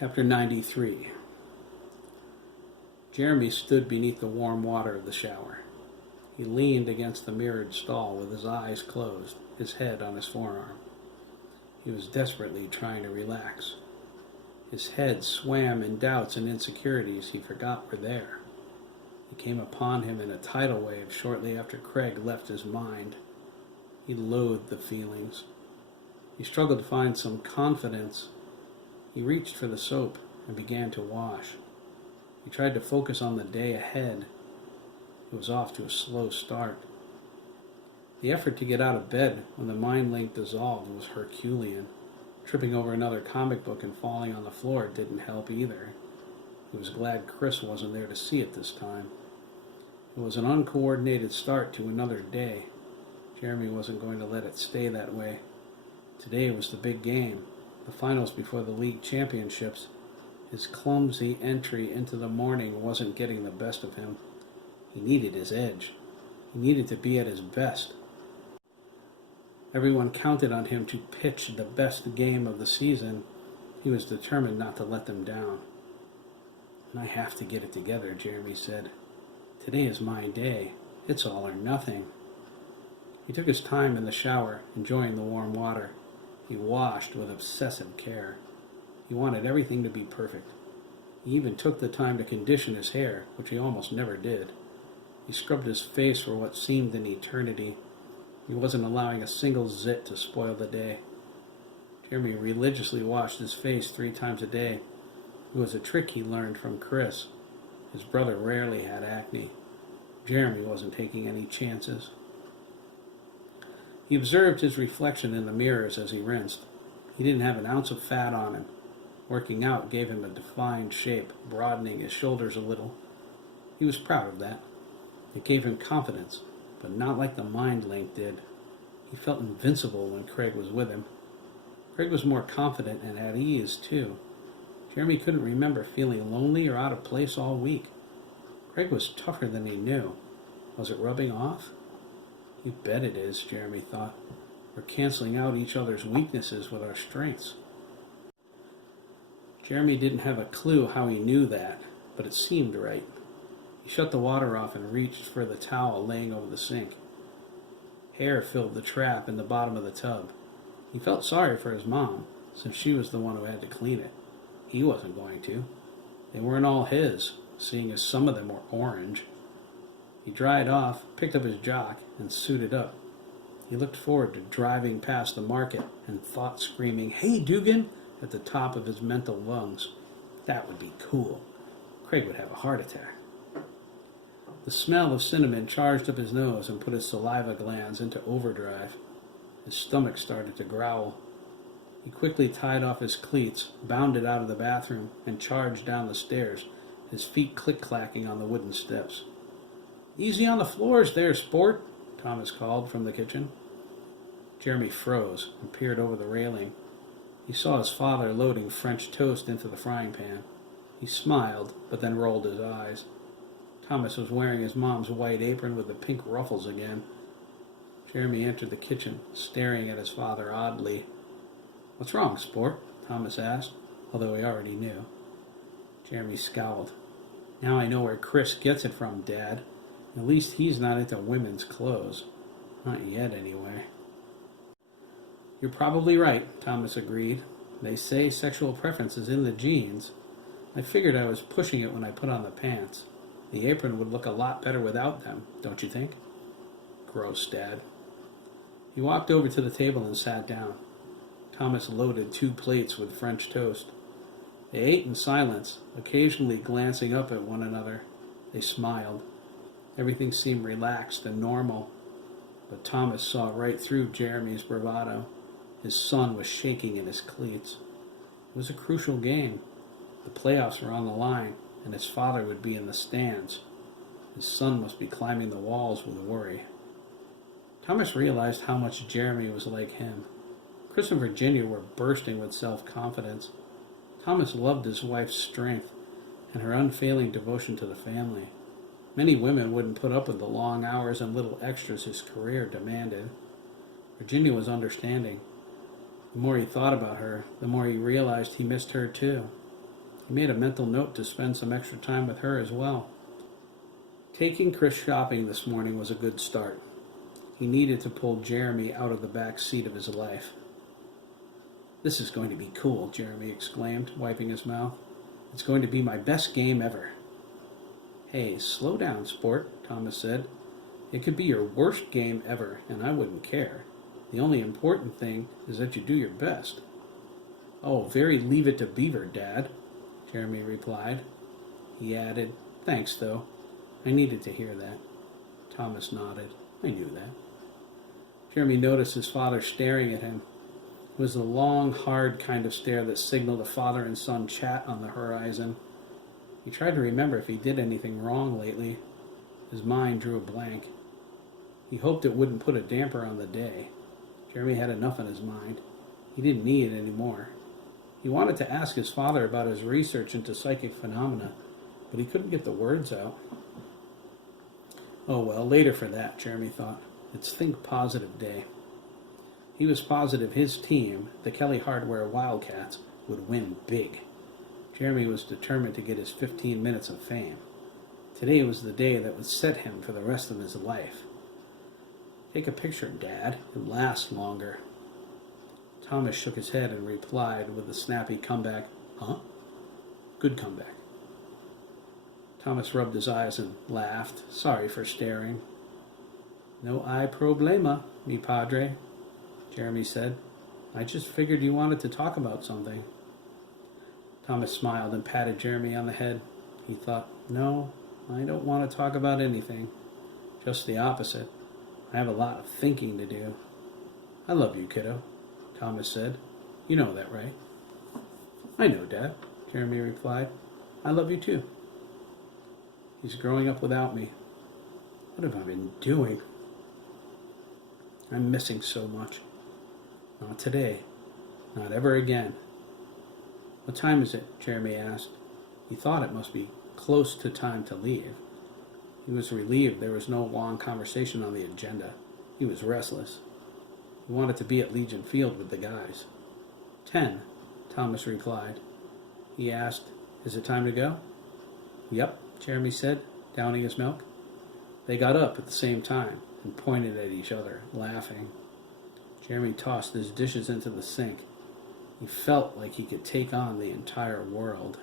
Chapter 93. Jeremy stood beneath the warm water of the shower. He leaned against the mirrored stall with his eyes closed, his head on his forearm. He was desperately trying to relax. His head swam in doubts and insecurities he forgot were there. They came upon him in a tidal wave shortly after Craig left his mind. He loathed the feelings. He struggled to find some confidence. He reached for the soap and began to wash. He tried to focus on the day ahead. It was off to a slow start. The effort to get out of bed when the mind link dissolved was Herculean. Tripping over another comic book and falling on the floor didn't help either. He was glad Chris wasn't there to see it this time. It was an uncoordinated start to another day. Jeremy wasn't going to let it stay that way. Today was the big game, the finals before the league championships. His clumsy entry into the morning wasn't getting the best of him. He needed his edge. He needed to be at his best. Everyone counted on him to pitch the best game of the season. He was determined not to let them down. "I have to get it together," Jeremy said. "Today is my day. It's all or nothing." He took his time in the shower, enjoying the warm water. He washed with obsessive care. He wanted everything to be perfect. He even took the time to condition his hair, which he almost never did. He scrubbed his face for what seemed an eternity. He wasn't allowing a single zit to spoil the day. Jeremy religiously washed his face 3 times a day. It was a trick he learned from Chris. His brother rarely had acne. Jeremy wasn't taking any chances. He observed his reflection in the mirrors as he rinsed. He didn't have an ounce of fat on him. Working out gave him a defined shape, broadening his shoulders a little. He was proud of that. It gave him confidence, but not like the mind link did. He felt invincible when Craig was with him. Craig was more confident and at ease, too. Jeremy couldn't remember feeling lonely or out of place all week. Craig was tougher than he knew. Was it rubbing off? You bet it is, Jeremy thought. We're canceling out each other's weaknesses with our strengths. Jeremy didn't have a clue how he knew that, but it seemed right. He shut the water off and reached for the towel laying over the sink. Hair filled the trap in the bottom of the tub. He felt sorry for his mom, since she was the one who had to clean it. He wasn't going to. They weren't all his, seeing as some of them were orange. He dried off, picked up his jock, and suited up. He looked forward to driving past the market and thought screaming, "Hey, Dougan!" at the top of his mental lungs. That would be cool. Craig would have a heart attack. The smell of cinnamon charged up his nose and put his saliva glands into overdrive. His stomach started to growl. He quickly tied off his cleats, bounded out of the bathroom, and charged down the stairs, his feet click-clacking on the wooden steps. "Easy on the floors there, sport," Thomas called from the kitchen. Jeremy froze and peered over the railing. He saw his father loading French toast into the frying pan. He smiled, but then rolled his eyes. Thomas was wearing his mom's white apron with the pink ruffles again. Jeremy entered the kitchen, staring at his father oddly. "What's wrong, sport?" Thomas asked, although he already knew. Jeremy scowled. "Now I know where Chris gets it from, Dad. At least he's not into women's clothes. Not yet, anyway." "You're probably right," Thomas agreed. "They say sexual preference is in the genes. I figured I was pushing it when I put on the pants. The apron would look a lot better without them, don't you think?" "Gross, Dad." He walked over to the table and sat down. Thomas loaded 2 plates with French toast. They ate in silence, occasionally glancing up at one another. They smiled. Everything seemed relaxed and normal. But Thomas saw right through Jeremy's bravado. His son was shaking in his cleats. It was a crucial game. The playoffs were on the line, and his father would be in the stands. His son must be climbing the walls with worry. Thomas realized how much Jeremy was like him. Chris and Virginia were bursting with self-confidence. Thomas loved his wife's strength and her unfailing devotion to the family. Many women wouldn't put up with the long hours and little extras his career demanded. Virginia was understanding. The more he thought about her, the more he realized he missed her too. He made a mental note to spend some extra time with her as well. Taking Chris shopping this morning was a good start. He needed to pull Jeremy out of the back seat of his life. "This is going to be cool," Jeremy exclaimed, wiping his mouth. "It's going to be my best game ever." "Hey, slow down, sport," Thomas said. "It could be your worst game ever, and I wouldn't care. The only important thing is that you do your best." "Oh, very leave it to Beaver, Dad," Jeremy replied. He added, "Thanks, though. I needed to hear that." Thomas nodded. "I knew that." Jeremy noticed his father staring at him. It was the long, hard kind of stare that signaled a father and son chat on the horizon. He tried to remember if he did anything wrong lately. His mind drew a blank. He hoped it wouldn't put a damper on the day. Jeremy had enough on his mind. He didn't need it anymore. He wanted to ask his father about his research into psychic phenomena, but he couldn't get the words out. Oh well, later for that, Jeremy thought. It's Think Positive Day. He was positive his team, the Kelly Hardware Wildcats, would win big. Jeremy was determined to get his 15 minutes of fame. Today was the day that would set him for the rest of his life. "Take a picture, Dad. It lasts longer." Thomas shook his head and replied with a snappy comeback, "Huh?" "Good comeback." Thomas rubbed his eyes and laughed, sorry for staring. "No hay problema, mi padre," Jeremy said. "I just figured you wanted to talk about something." Thomas smiled and patted Jeremy on the head. He thought, "No, I don't want to talk about anything. Just the opposite. I have a lot of thinking to do." "I love you, kiddo," Thomas said. "You know that, right?" "I know, Dad," Jeremy replied. "I love you too." "He's growing up without me. What have I been doing? I'm missing so much. Not today. Not ever again." "What time is it?" Jeremy asked. He thought it must be close to time to leave. He was relieved there was no long conversation on the agenda. He was restless. He wanted to be at Legion Field with the guys. 10, Thomas replied. He asked, "Is it time to go?" "Yep," Jeremy said, downing his milk. They got up at the same time and pointed at each other, laughing. Jeremy tossed his dishes into the sink. He felt like he could take on the entire world.